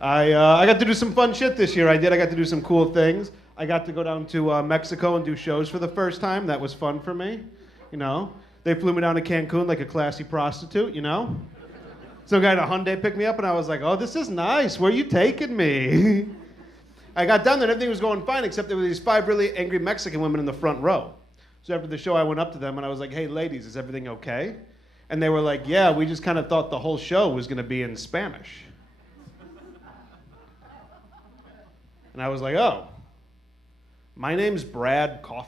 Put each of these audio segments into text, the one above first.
I got to do some fun shit this year. I got to do some cool things. I got to go down to Mexico and do shows for the first time. That was fun for me. You know, they flew me down to Cancun like a classy prostitute. You know, some guy in a Hyundai picked me up, and I was like, "Oh, this is nice. Where are you taking me?" I got down there, and everything was going fine, except there were these 5 really angry Mexican women in the front row. So after the show, I went up to them and I was like, "Hey, ladies, is everything okay?" And they were like, "Yeah, we just kind of thought the whole show was going to be in Spanish." And I was like, "Oh, my name's Brad Kofman."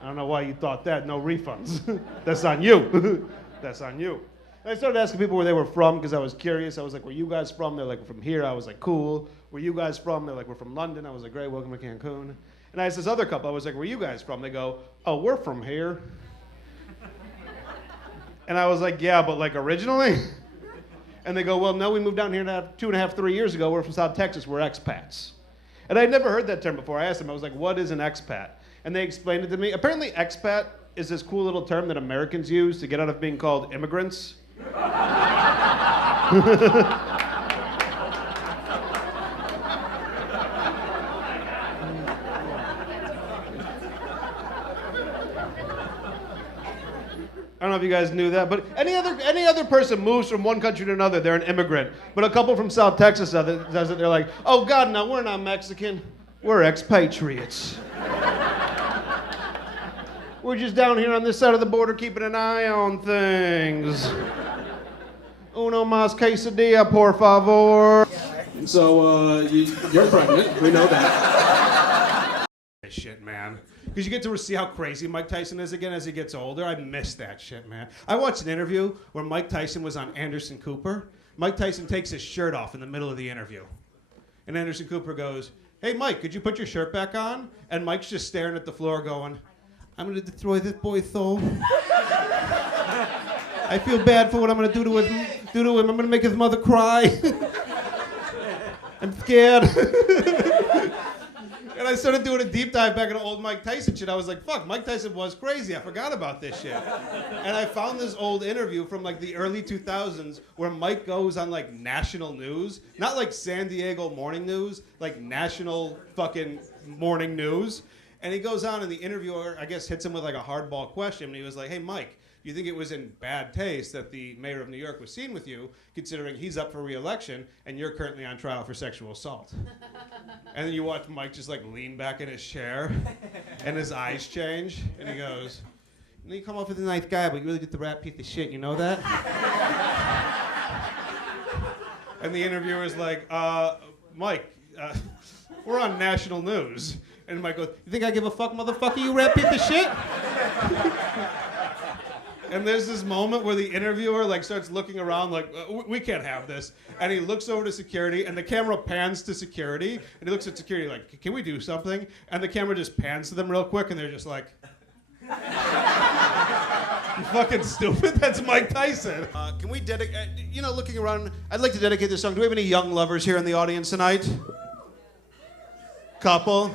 I don't know why you thought that. No refunds. That's on you. That's on you. And I started asking people where they were from because I was curious. I was like, "Where you guys from?" They're like, "We're from here." I was like, "Cool. Where you guys from?" They're like, "We're from London." I was like, "Great, welcome to Cancun." And I asked this other couple, I was like, "Where you guys from?" They go, "Oh, we're from here." And I was like, "Yeah, but like originally?" And they go, "Well, no, we moved down here 2.5, 3 years ago. We're from South Texas. We're expats." And I'd never heard that term before. I asked them, I was like, "What is an expat?" And they explained it to me. Apparently, expat is this cool little term that Americans use to get out of being called immigrants. I don't know if you guys knew that, but any other person moves from one country to another, they're an immigrant. But a couple from South Texas does it, they're like, "Oh God, no, we're not Mexican. We're expatriates. We're just down here on this side of the border keeping an eye on things. Uno más quesadilla, por favor." So, you're pregnant. We know that. Shit, man. Because you get to see how crazy Mike Tyson is again as he gets older. I miss that shit, man. I watched an interview where Mike Tyson was on Anderson Cooper. Mike Tyson takes his shirt off in the middle of the interview. And Anderson Cooper goes, "Hey, Mike, could you put your shirt back on?" And Mike's just staring at the floor going, "I'm going to destroy this boy's soul. I feel bad for what I'm going to do to him. I'm going to make his mother cry. I'm scared." And I started doing a deep dive back into old Mike Tyson shit. I was like, fuck, Mike Tyson was crazy. I forgot about this shit. And I found this old interview from like the early 2000s where Mike goes on like national news. Not like San Diego morning news, like national fucking morning news. And he goes on and the interviewer, I guess, hits him with like a hardball question. And he was like, "Hey, Mike, do you think it was in bad taste that the mayor of New York was seen with you, considering he's up for re-election and you're currently on trial for sexual assault?" And then you watch Mike just like lean back in his chair and his eyes change. And he goes, "You come off as a nice guy, but you really get the rat piece of shit, you know that?" And the interviewer's like, "Mike, we're on national news." And Mike goes, "You think I give a fuck, motherfucker, you rat piece of shit?" And there's this moment where the interviewer like starts looking around like, "We can't have this." And he looks over to security and the camera pans to security and he looks at security like, "Can we do something?" And the camera just pans to them real quick and they're just like, "You fucking stupid, that's Mike Tyson." Can we dedicate, looking around, I'd like to dedicate this song. Do we have any young lovers here in the audience tonight? Couple?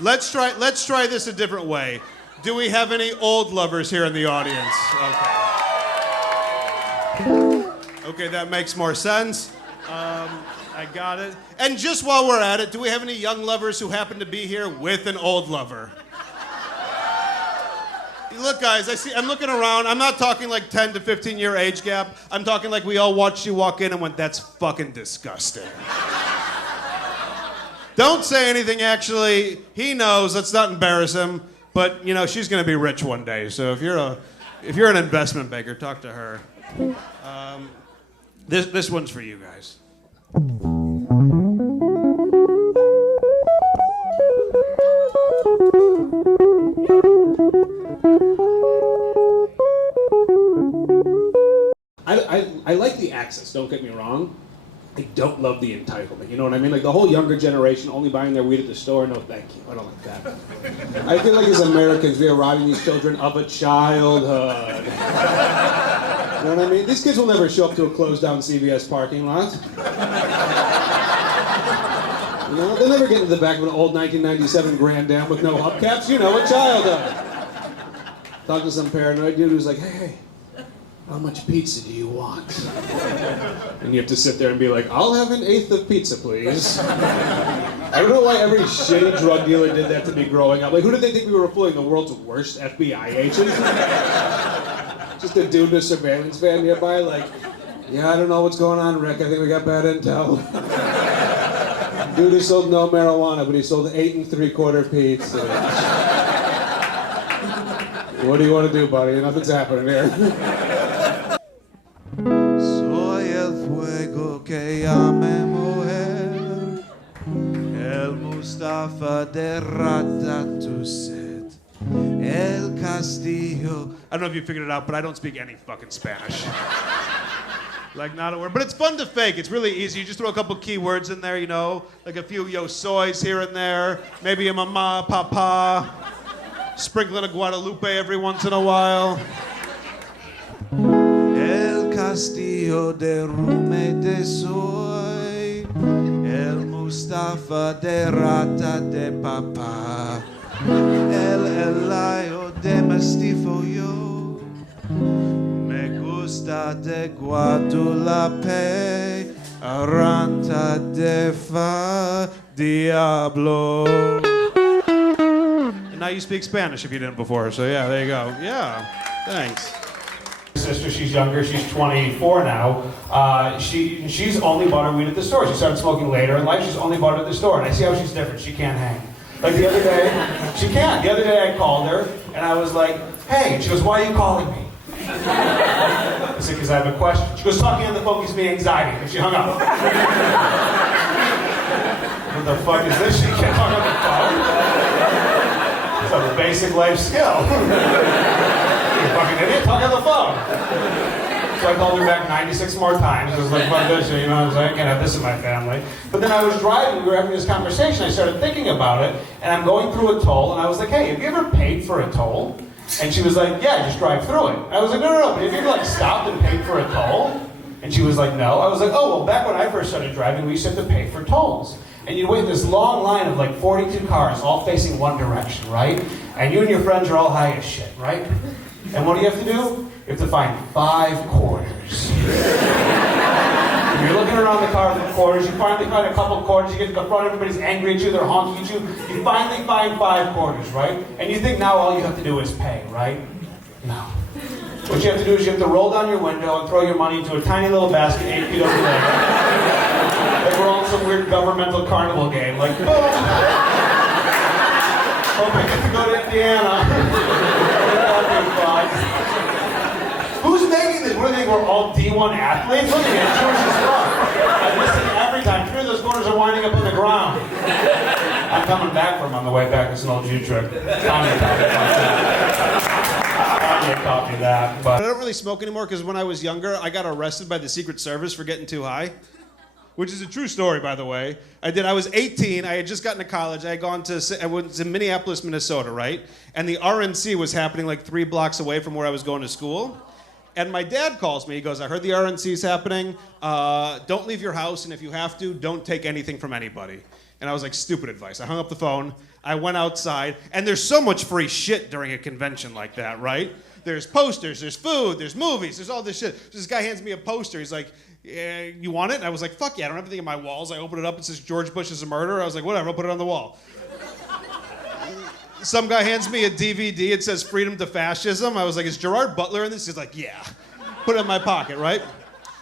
Let's try this a different way. Do we have any old lovers here in the audience? Okay, that makes more sense. I got it. And just while we're at it, do we have any young lovers who happen to be here with an old lover? Look, guys, I'm looking around. I'm not talking like 10 to 15-year age gap. I'm talking like we all watched you walk in and went, "That's fucking disgusting." Don't say anything, actually. He knows. Let's not embarrass him. But, she's going to be rich one day. So if you're an investment banker, talk to her. This one's for you guys. I like the access, don't get me wrong. I don't love the entitlement, you know what I mean? Like the whole younger generation only buying their weed at the store, no thank you, I don't like that. I feel like as Americans, we are robbing these children of a childhood. You know what I mean? These kids will never show up to a closed down CVS parking lot. They'll never get into the back of an old 1997 Grand Am with no hubcaps, a childhood. Talked to some paranoid dude who's like, hey, how much pizza do you want? And you have to sit there and be like, I'll have an eighth of pizza, please. I don't know why every shitty drug dealer did that to me growing up. Like, who did they think we were employing? The world's worst FBI agent? Just a dude in a surveillance van nearby, like, yeah, I don't know what's going on, Rick. I think we got bad intel. Dude who sold no marijuana, but he sold 8 3/4 pizza. What do you want to do, buddy? Nothing's happening here. Soy el fuego que ya me mujer, el Mustafa de Ratatouille, el Castillo. I don't know if you figured it out, but I don't speak any fucking Spanish. Like, not a word. But it's fun to fake. It's really easy. You just throw a couple keywords in there, you know, like a few yo soys here and there, maybe a mama, papa, sprinkling a Guadalupe every once in a while. El Castillo de Rume de Soy, el Mustafa de Rata de Papa, el Elayo de Mastifo yo, me gusta de Guadulape, Aranta de Fa Diablo. And now you speak Spanish if you didn't before, so yeah, there you go. Yeah, thanks. Sister, she's younger, she's 24 now. She's only bought her weed at the store. She started smoking later in life, she's only bought it at the store. And I see how she's different, she can't hang. Like the other day, she can't. The other day I called her, and I was like, hey, and she goes, why are you calling me? I said, because I have a question. She goes, talking on the phone gives me anxiety, and she hung up. What the fuck is this? She can't talk on the phone? It's a basic life skill. You fucking idiot, talk on the phone. So I called her back 96 more times. I was like, fuck this, you know what I'm saying? I can't have this in my family. But then I was driving, we were having this conversation, I started thinking about it, and I'm going through a toll, and I was like, hey, have you ever paid for a toll? And she was like, yeah, just drive through it. I was like, no, but have you ever like stopped and paid for a toll? And she was like, no. I was like, oh, well, back when I first started driving, we used to have to pay for tolls. And you'd wait in this long line of like 42 cars, all facing one direction, right? And you and your friends are all high as shit, right? And what do you have to do? You have to find 5 quarters. You're looking around the car for quarters, you finally find a couple quarters, you get to the front, everybody's angry at you, they're honking at you. You finally find 5 quarters, right? And you think now all you have to do is pay, right? No. What you have to do is you have to roll down your window and throw your money into a tiny little basket 8 feet over there. Like we're on some weird governmental carnival game, like, boom! Hope I get to go to Indiana. Who's making this? What do you think, we're all D1 athletes? Look at it, George is wrong. I listen every time. 3 of those corners are winding up on the ground. I'm coming back from on the way back. It's an old Jew trick. Kanye taught me that. But I don't really smoke anymore because when I was younger, I got arrested by the Secret Service for getting too high. Which is a true story, by the way. I was 18, I had just gotten to college, I was in Minneapolis, Minnesota, right? And the RNC was happening like 3 blocks away from where I was going to school. And my dad calls me, he goes, I heard the RNC is happening, don't leave your house, and if you have to, don't take anything from anybody. And I was like, stupid advice. I hung up the phone, I went outside, and there's so much free shit during a convention like that, right? There's posters, there's food, there's movies, there's all this shit. So this guy hands me a poster, he's like, yeah, you want it? And I was like, fuck yeah, I don't have anything in my walls. I open it up, it says George Bush is a murderer. I was like, whatever, I'll put it on the wall. Some guy hands me a DVD, it says Freedom to Fascism. I was like, is Gerard Butler in this? He's like, yeah. Put it in my pocket, right?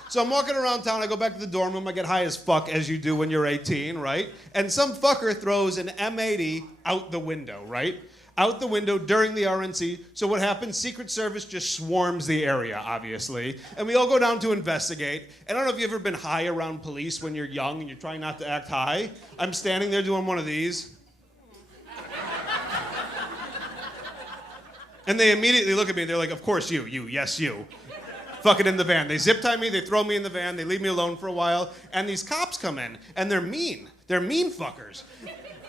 So I'm walking around town, I go back to the dorm room, I get high as fuck, as you do when you're 18, right? And some fucker throws an M80 out the window, right? Out the window during the RNC. So what happens? Secret Service just swarms the area, obviously. And we all go down to investigate. And I don't know if you've ever been high around police when you're young and you're trying not to act high. I'm standing there doing one of these. And they immediately look at me, they're like, of course you, yes you. Fucking in the van. They zip tie me, they throw me in the van, they leave me alone for a while, and these cops come in, and they're mean. They're mean fuckers.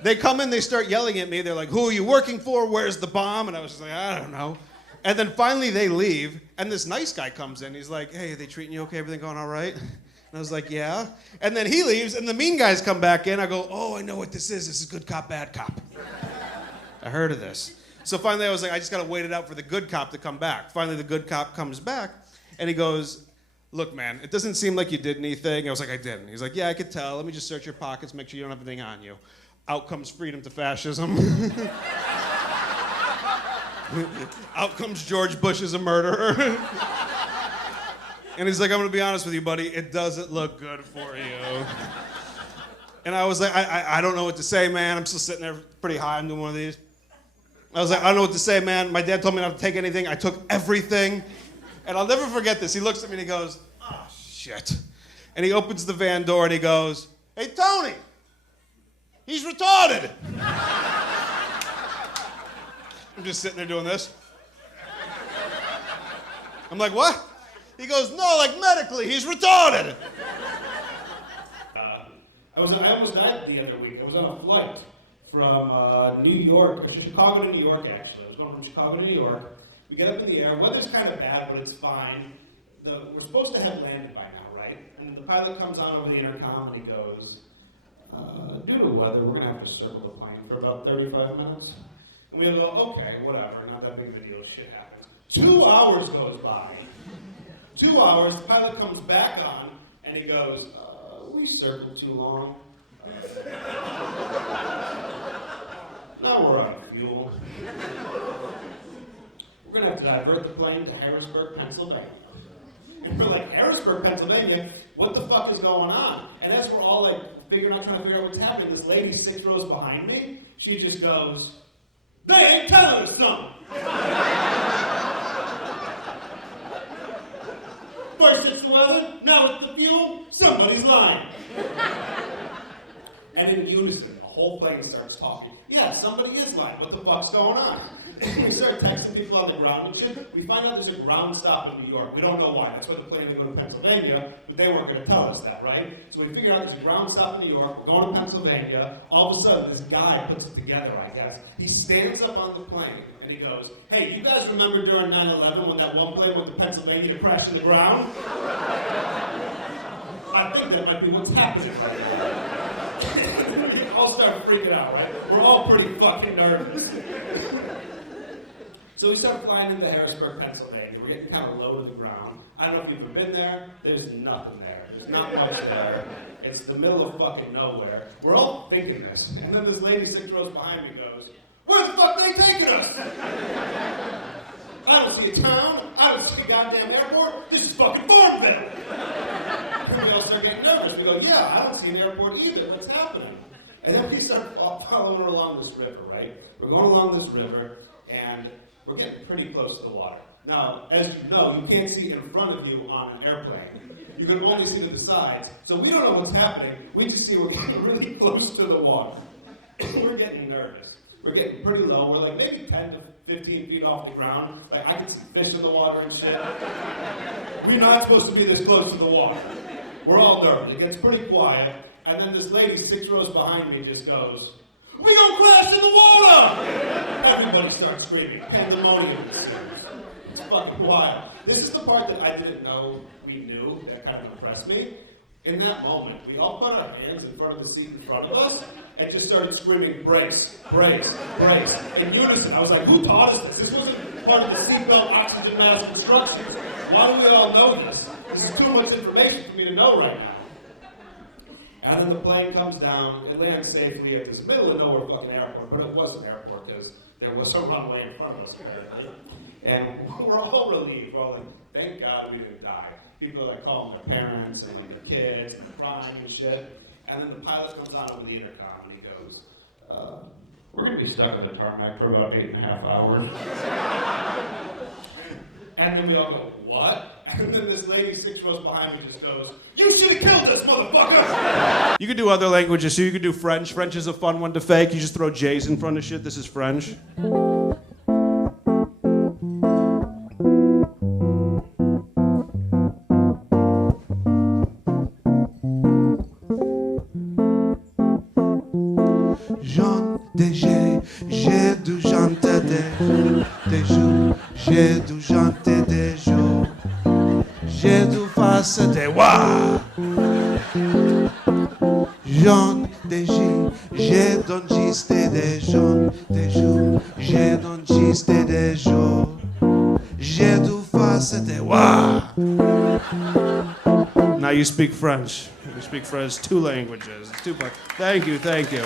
They come in, they start yelling at me. They're like, who are you working for? Where's the bomb? And I was just like, I don't know. And then finally they leave, and this nice guy comes in. He's like, hey, are they treating you okay? Everything going all right? And I was like, yeah. And then he leaves, and the mean guys come back in. I go, oh, I know what this is. This is good cop, bad cop. I heard of this. So finally I was like, I just got to wait it out for the good cop to come back. Finally the good cop comes back, And he goes, look, man, it doesn't seem like you did anything. I was like, I didn't. He's like, yeah, I could tell. Let me just search your pockets, make sure you don't have anything on you. Out comes freedom to fascism. Out comes George Bush as a murderer. And he's like, I'm gonna be honest with you, buddy, it doesn't look good for you. And I was like, I don't know what to say, man. I'm still sitting there pretty high. I'm doing one of these. I was like, I don't know what to say, man. My dad told me not to take anything. I took everything. And I'll never forget this. He looks at me and he goes, oh, shit. And he opens the van door and he goes, hey, Tony, he's retarded. I'm just sitting there doing this. I'm like, what? He goes, no, like medically, he's retarded. I almost died the other week. I was on a flight from New York, or Chicago to New York, actually. I was going from Chicago to New York. We get up in the air. Weather's kind of bad, but it's fine. We're supposed to have landed by now, right? And the pilot comes on over the intercom and he goes, due to weather, we're going to have to circle the plane for about 35 minutes. And we go, okay, whatever, not that big of a deal, shit happens. 2 hours goes by. 2 hours, the pilot comes back on, and he goes, we circled too long. Now we're out of fuel. We're going to have to divert the plane to Harrisburg, Pennsylvania. And we're like, Harrisburg, Pennsylvania? What the fuck is going on? And as we're all like trying to figure out what's happening, this lady 6 rows behind me, she just goes, they ain't telling us something. First it's the weather, now it's the fuel, somebody's lying. And in unison, the whole plane starts talking. Yeah, somebody is lying. What the fuck's going on? We start texting people on the ground and shit. We find out there's a ground stop in New York. We don't know why. That's why the plane to go to Pennsylvania, but they weren't going to tell us that, right? So we figure out there's a ground stop in New York. We're going to Pennsylvania. All of a sudden, this guy puts it together, I guess. He stands up on the plane and he goes, hey, you guys remember during 9/11 when that one plane went to Pennsylvania to crash to the ground? I think that might be what's happening right now. We all start freaking out, right? We're all pretty fucking nervous. So we start flying into Harrisburg, Pennsylvania. We're getting kind of low to the ground. I don't know if you've ever been there. There's nothing there. There's not much there. It's the middle of fucking nowhere. We're all thinking this. And then this lady 6 rows behind me goes, where the fuck they taking us? I don't see a town. I don't see a goddamn airport. This is fucking Farmville. And we all start getting nervous. We go, yeah, I don't see an airport either. What's happening? And then we start following along this river, right? We're going along this river, and we're getting pretty close to the water. Now, as you know, you can't see in front of you on an airplane. You can only see to the sides. So we don't know what's happening. We just see we're getting really close to the water. We're getting nervous. We're getting pretty low. We're like maybe 10 to 15 feet off the ground. Like I can see fish in the water and shit. We're not supposed to be this close to the water. We're all nervous. It gets pretty quiet. And then this lady 6 rows behind me just goes, we gonna crash in the water! Everybody starts screaming. Pandemonium ensues. It's fucking wild. This is the part that I didn't know we knew that kind of impressed me. In that moment, we all put our hands in front of the seat in front of us and just started screaming, brace, brace, brace, in unison. I was like, who taught us this? This wasn't part of the seatbelt oxygen mask instructions. Why do we all know this? This is too much information for me to know right now. And then the plane comes down, it lands safely at this middle of nowhere fucking airport, but it was an airport because there was a runway in front of us. And we're all relieved. We're all like, thank God we didn't die. People are like calling their parents and like their kids and crying and shit. And then the pilot comes on over the intercom and he goes, we're going to be stuck on the tarmac for about 8.5 hours. And then we all go, what? And then this lady 6 rows behind me just goes, you should have killed us, motherfucker! You could do other languages, so you could do French. French is a fun one to fake. You just throw J's in front of shit. This is French. J'ai dû chanter des jours, j'ai dû chanter des jours, j'ai dû faire des wa. Jaune des jours, j'ai donc juste des jours, j'ai donc juste des jours, j'ai dû faire fasse des wa. Now you speak French. You speak French, 2 languages. It's too much. Thank you, thank you.